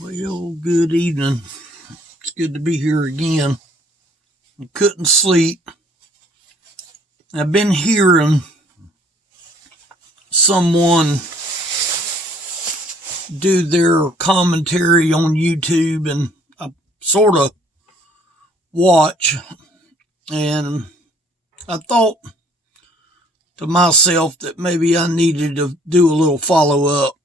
Well, good evening. It's good to be here again. I couldn't sleep. I've been hearing someone do their commentary on YouTube, and I sort of watch, and I thought to myself that maybe I needed to do a little follow up.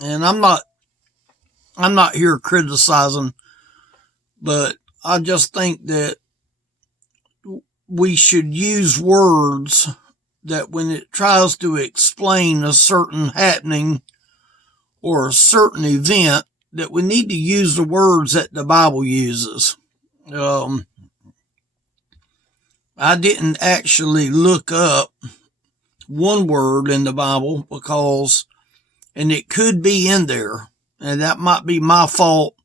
And I'm not here criticizing, but I just think that we should use words that when it tries to explain a certain happening or a certain event, that we need to use the words that the Bible uses. I didn't actually look up one word in the Bible and it could be in there, and that might be my fault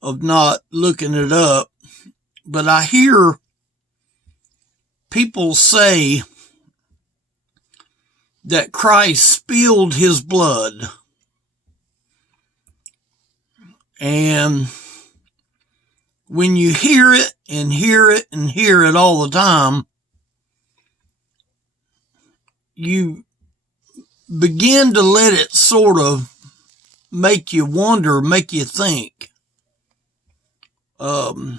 of not looking it up, but I hear people say that Christ spilled his blood. And when you hear it and hear it and hear it all the time, you begin to let it sort of make you wonder, make you think. I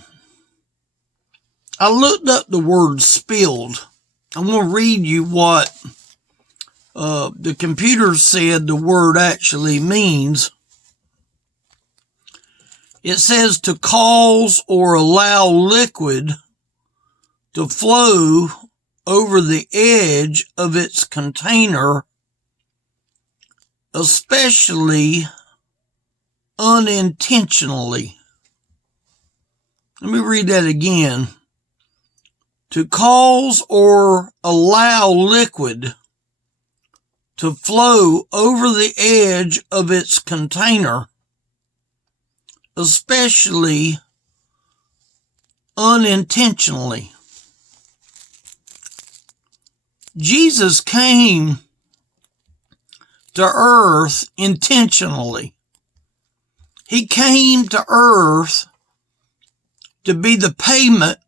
looked up the word spilled. I'm going to read you what the computer said the word actually means. It says to cause or allow liquid to flow over the edge of its container, especially unintentionally. Let me read that again. To cause or allow liquid to flow over the edge of its container, especially unintentionally. Jesus came to earth intentionally. He came to earth to be the payment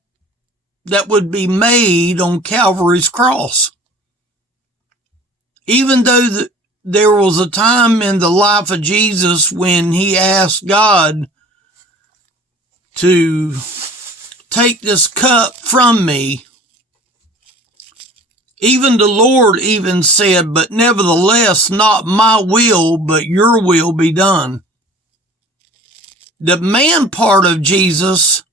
that would be made on Calvary's cross. Even though there was a time in the life of Jesus when he asked God to take this cup from me, even the Lord even said, but nevertheless, not my will, but your will be done. The man part of Jesus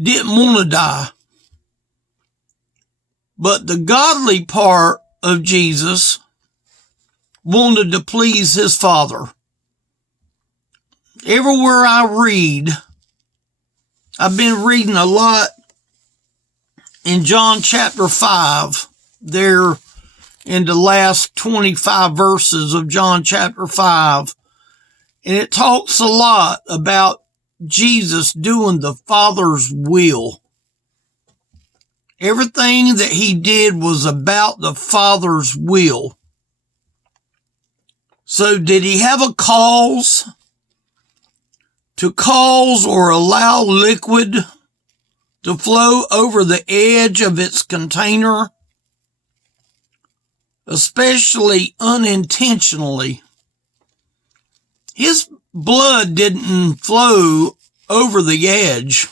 didn't want to die, but the godly part of Jesus wanted to please his Father. Everywhere I read, I've been reading a lot in John chapter 5, there in the last 25 verses of John chapter 5, and it talks a lot about Jesus doing the Father's will. Everything that he did was about the Father's will. So did he have a cause to cause or allow liquid to flow over the edge of its container, especially unintentionally? His blood didn't flow over the edge.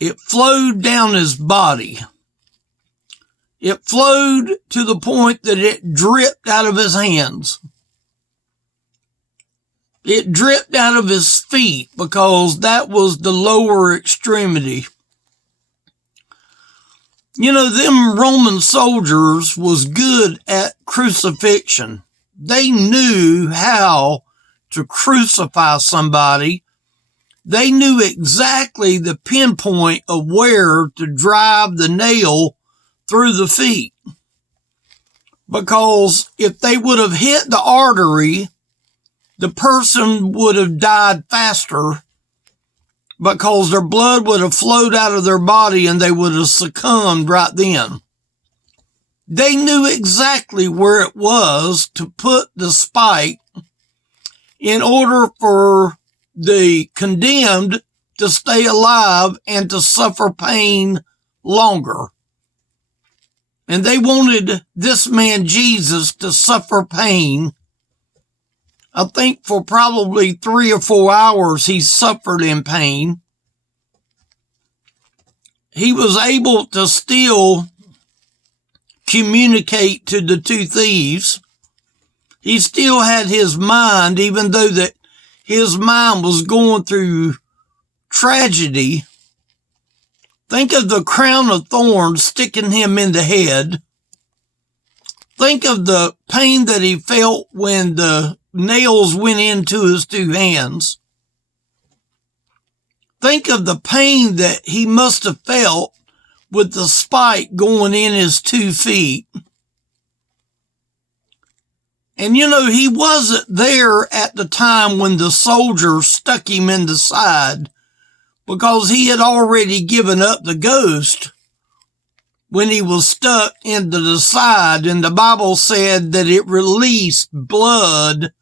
It flowed down his body. It flowed to the point that it dripped out of his hands. It dripped out of his feet because that was the lower extremity. You know, them Roman soldiers was good at crucifixion. They knew how to crucify somebody. They knew exactly the pinpoint of where to drive the nail through the feet. Because if they would have hit the artery, the person would have died faster because their blood would have flowed out of their body and they would have succumbed right then. They knew exactly where it was to put the spike in order for the condemned to stay alive and to suffer pain longer. And they wanted this man Jesus to suffer pain. I think for probably 3 or 4 hours he suffered in pain. He was able to still communicate to the two thieves. He still had his mind, even though that his mind was going through tragedy. Think of the crown of thorns sticking him in the head. Think of the pain that he felt when the nails went into his 2 hands. Think of the pain that he must have felt with the spike going in his 2 feet. And he wasn't there at the time when the soldier stuck him in the side, because he had already given up the ghost when he was stuck into the side. And the Bible said that it released blood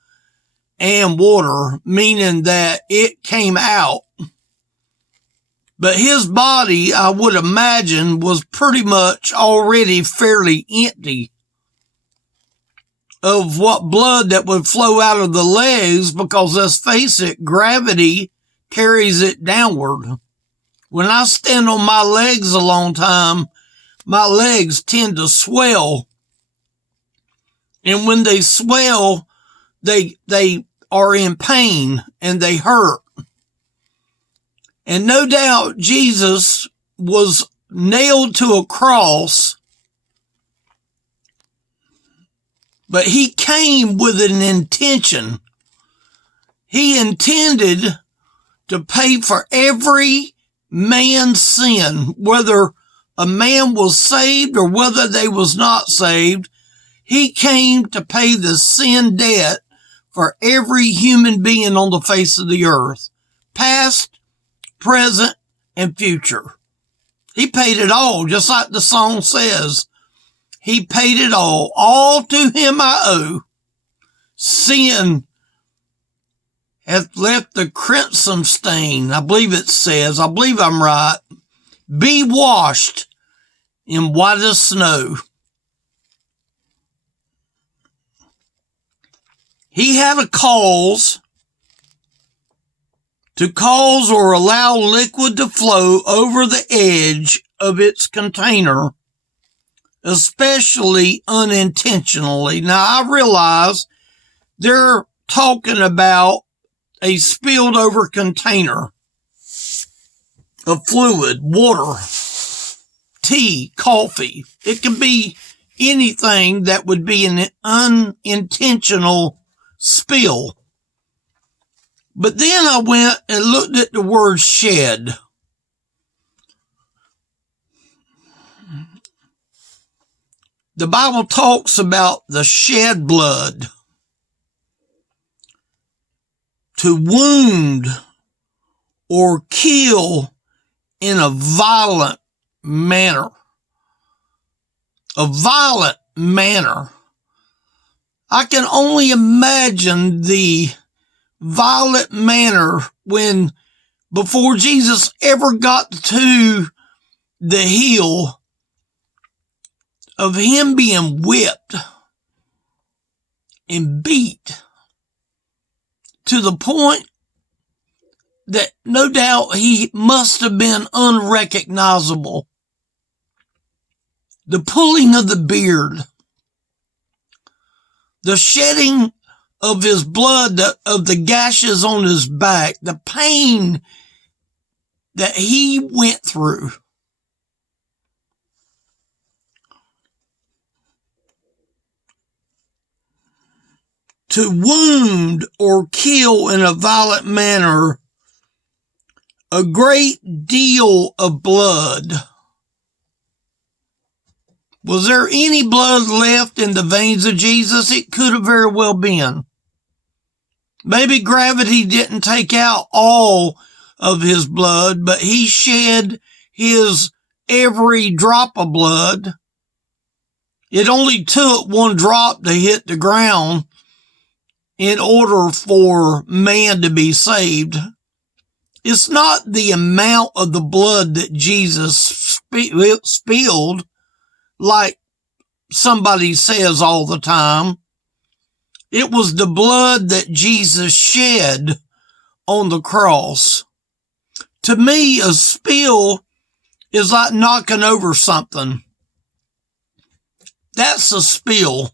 and water, meaning that it came out. But his body, I would imagine, was pretty much already fairly empty of what blood that would flow out of the legs, because let's face it, gravity carries it downward. When I stand on my legs a long time, my legs tend to swell. And when they swell, they are in pain and they hurt. And no doubt Jesus was nailed to a cross, but he came with an intention. He intended to pay for every man's sin, whether a man was saved or whether they was not saved. He came to pay the sin debt for every human being on the face of the earth, past, present, and future. He paid it all, just like the song says. He paid it all. All to him I owe. Sin hath left the crimson stain. I believe it says, I believe I'm right. Be washed in white as snow. He had a cause to cause or allow liquid to flow over the edge of its container, especially unintentionally. Now, I realize they're talking about a spilled over container of fluid, water, tea, coffee. It can be anything that would be an unintentional spill. But then I went and looked at the word shed. The Bible talks about the shed blood, to wound or kill in a violent manner. A violent manner. I can only imagine the violent manner when, before Jesus ever got to the hill, of him being whipped and beat to the point that no doubt he must have been unrecognizable. The pulling of the beard, the shedding of his blood, of the gashes on his back, the pain that he went through. To wound or kill in a violent manner, a great deal of blood. Was there any blood left in the veins of Jesus? It could have very well been. Maybe gravity didn't take out all of his blood, but he shed his every drop of blood. It only took one drop to hit the ground, in order for man to be saved. It's not the amount of the blood that Jesus spilled, like somebody says all the time. It was the blood that Jesus shed on the cross. To me, a spill is like knocking over something. That's a spill.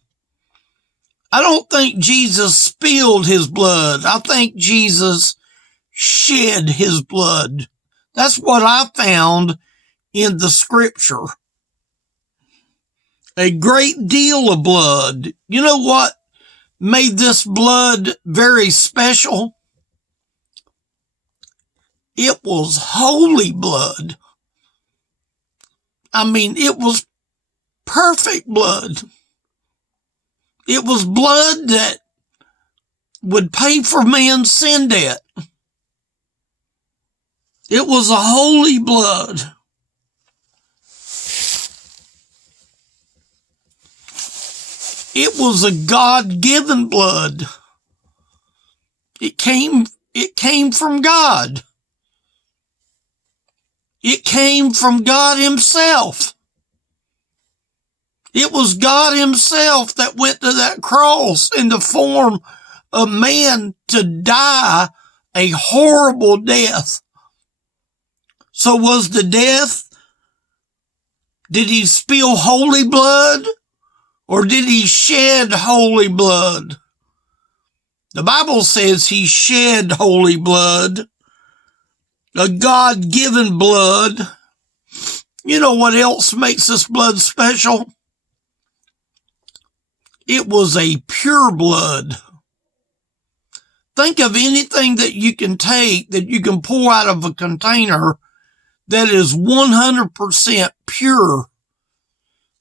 I don't think Jesus spilled his blood. I think Jesus shed his blood. That's what I found in the scripture. A great deal of blood. You know what made this blood very special? It was holy blood. I mean, it was perfect blood. It was blood that would pay for man's sin debt. It was a holy blood. It was a God-given blood. It came from God. It came from God himself. It was God himself that went to that cross in the form of man to die a horrible death. So was the death, did he spill holy blood or did he shed holy blood? The Bible says he shed holy blood, a God-given blood. You know what else makes this blood special? It was a pure blood. Think of anything that you can take, that you can pour out of a container that is 100% pure.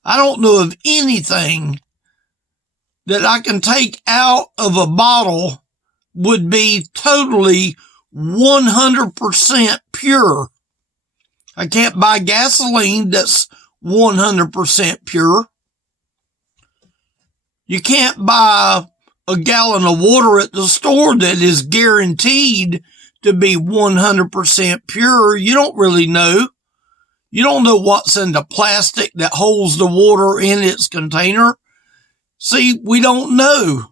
I don't know of anything that I can take out of a bottle would be totally 100% pure. I can't buy gasoline that's 100% pure. You can't buy a gallon of water at the store that is guaranteed to be 100% pure. You don't really know. You don't know what's in the plastic that holds the water in its container. See, we don't know.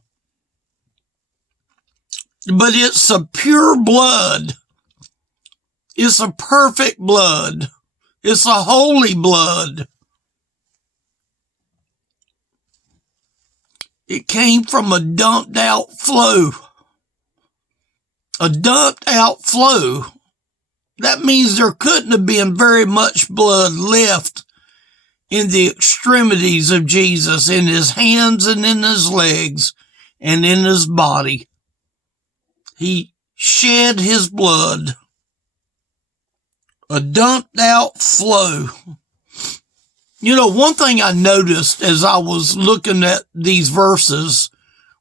But it's a pure blood. It's a perfect blood. It's a holy blood. It came from a dumped out flow. A dumped out flow. That means there couldn't have been very much blood left in the extremities of Jesus, in his hands and in his legs and in his body. He shed his blood. A dumped out flow. You know, one thing I noticed as I was looking at these verses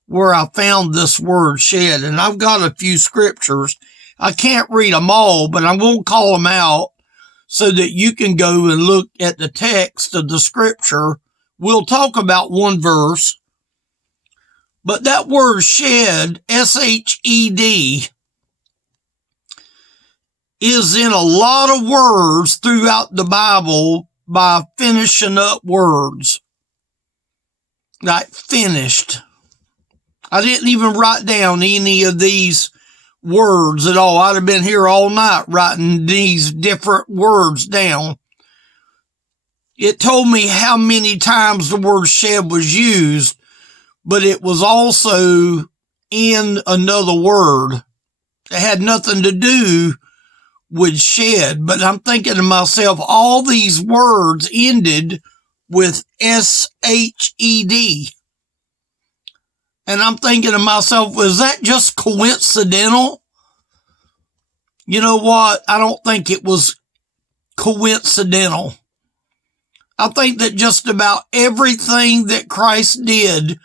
where I found this word shed, and I've got a few scriptures. I can't read them all, but I'm going to call them out so that you can go and look at the text of the scripture. We'll talk about one verse, but that word shed, S-H-E-D, is in a lot of words throughout the Bible by finishing up words. Like finished. I didn't even write down any of these words at all. I'd have been here all night writing these different words down. It told me how many times the word shed was used, but it was also in another word. It had nothing to do with shed, but I'm thinking to myself, all these words ended with S-H-E-D. And I'm thinking to myself, was that just coincidental? You know what? I don't think it was coincidental. I think that just about everything that Christ did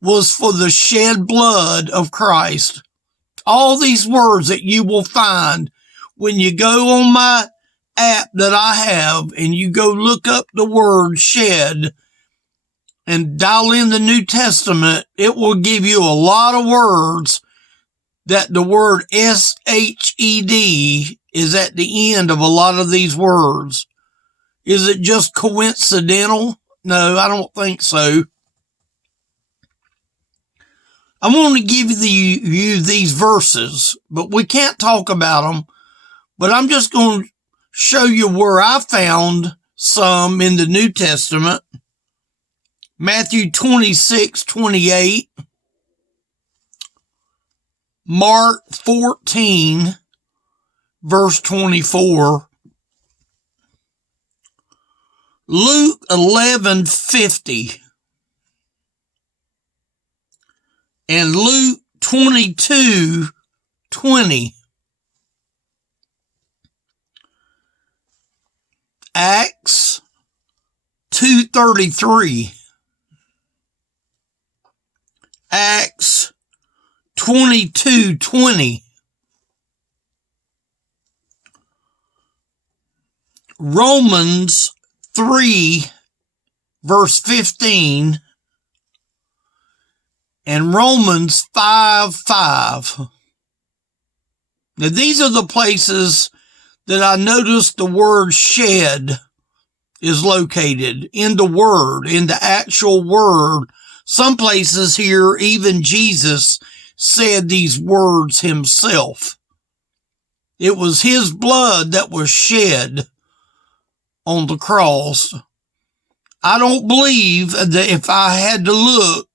was for the shed blood of Christ. All these words that you will find when you go on my app that I have and you go look up the word shed, and dial in the New Testament, it will give you a lot of words that the word S-H-E-D is at the end of a lot of these words. Is it just coincidental? No, I don't think so. I want to give you these verses, but we can't talk about them. But I'm just going to show you where I found some in the New Testament. Matthew 26:28, Mark 14, verse 24, Luke 11:50, and Luke 22:20. Acts 2:33. Acts 22:20. Romans 3, verse 15. And Romans 5:5. Now these are the places that I noticed the word shed is located in the word, in the actual word. Some places here, even Jesus said these words himself. It was his blood that was shed on the cross. I don't believe that if I had to look,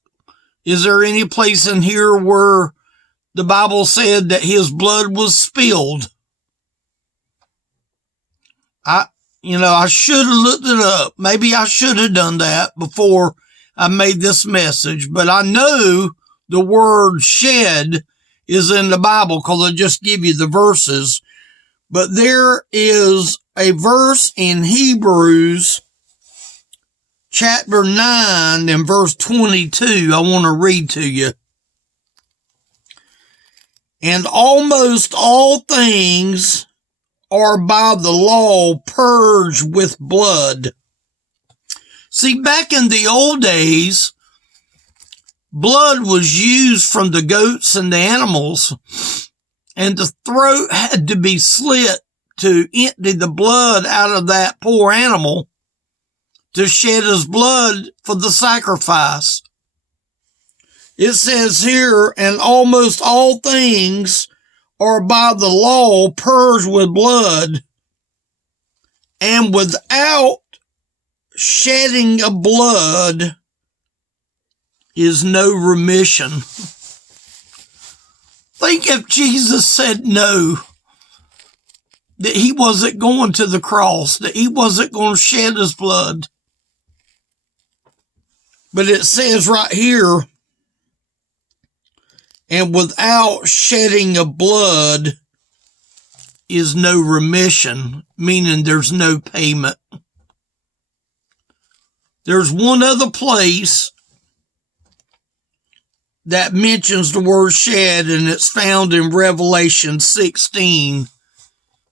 is there any place in here where the Bible said that his blood was spilled? I should have looked it up. Maybe I should have done that before I made this message, but I know the word shed is in the Bible because I just give you the verses. But there is a verse in Hebrews chapter 9 and verse 22 I want to read to you. And almost all things are by the law purged with blood. See, back in the old days, blood was used from the goats and the animals, and the throat had to be slit to empty the blood out of that poor animal to shed his blood for the sacrifice. It says here, and almost all things are by the law purged with blood, and without shedding of blood is no remission. Think if Jesus said no, that he wasn't going to the cross, that he wasn't going to shed his blood. But it says right here, and without shedding of blood is no remission, meaning there's no payment. There's one other place that mentions the word shed, and it's found in Revelation 16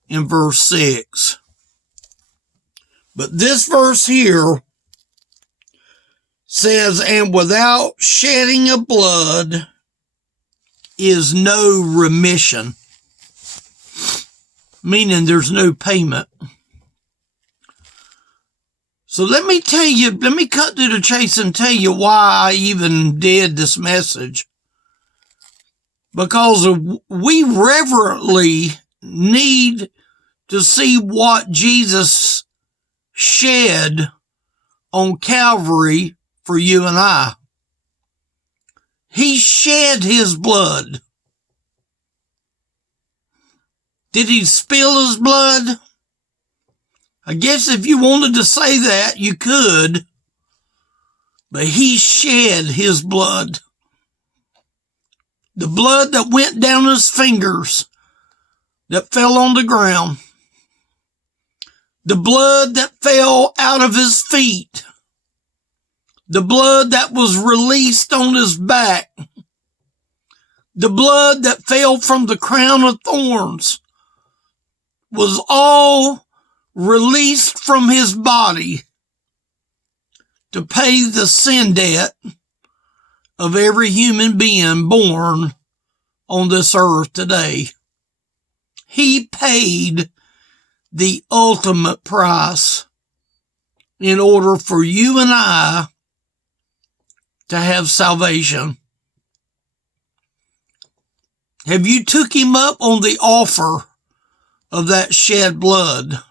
in verse 6. But this verse here says, and without shedding of blood is no remission, meaning there's no payment. So let me cut to the chase and tell you why I even did this message. Because we reverently need to see what Jesus shed on Calvary for you and I. He shed his blood. Did he spill his blood? I guess if you wanted to say that, you could. But he shed his blood. The blood that went down his fingers, that fell on the ground. The blood that fell out of his feet. The blood that was released on his back. The blood that fell from the crown of thorns was all released from his body to pay the sin debt of every human being born on this earth today. He paid the ultimate price in order for you and I to have salvation. Have you took him up on the offer of that shed blood?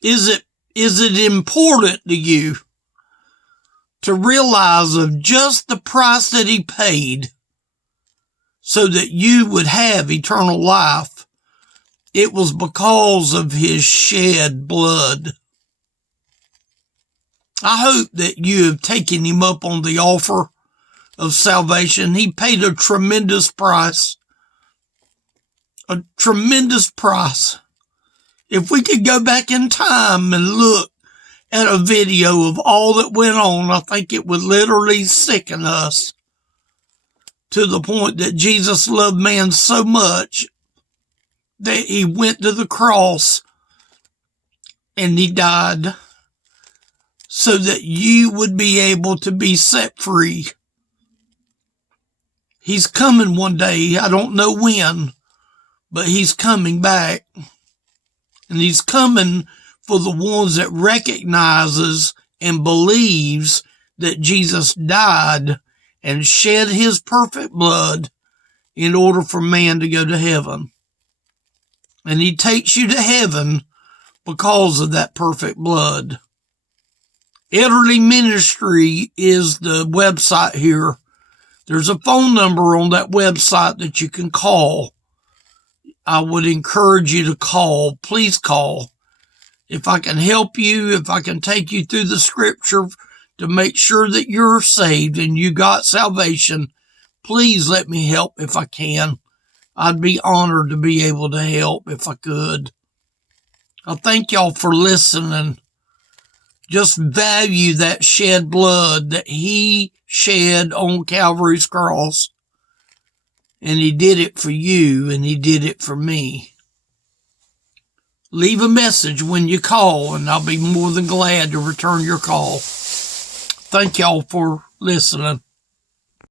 Is it important to you to realize of just the price that he paid so that you would have eternal life? It was because of his shed blood. I hope that you have taken him up on the offer of salvation. He paid a tremendous price. A tremendous price. If we could go back in time and look at a video of all that went on, I think it would literally sicken us to the point that Jesus loved man so much that he went to the cross and he died so that you would be able to be set free. He's coming one day. I don't know when, but he's coming back. And he's coming for the ones that recognizes and believes that Jesus died and shed his perfect blood in order for man to go to heaven. And he takes you to heaven because of that perfect blood. Elderly Ministry is the website here. There's a phone number on that website that you can call. I would encourage you to call. Please call. If I can help you, if I can take you through the scripture to make sure that you're saved and you got salvation, please let me help if I can. I'd be honored to be able to help if I could. I thank y'all for listening. Just value that shed blood that he shed on Calvary's cross. And he did it for you, and he did it for me. Leave a message when you call, and I'll be more than glad to return your call. Thank y'all for listening.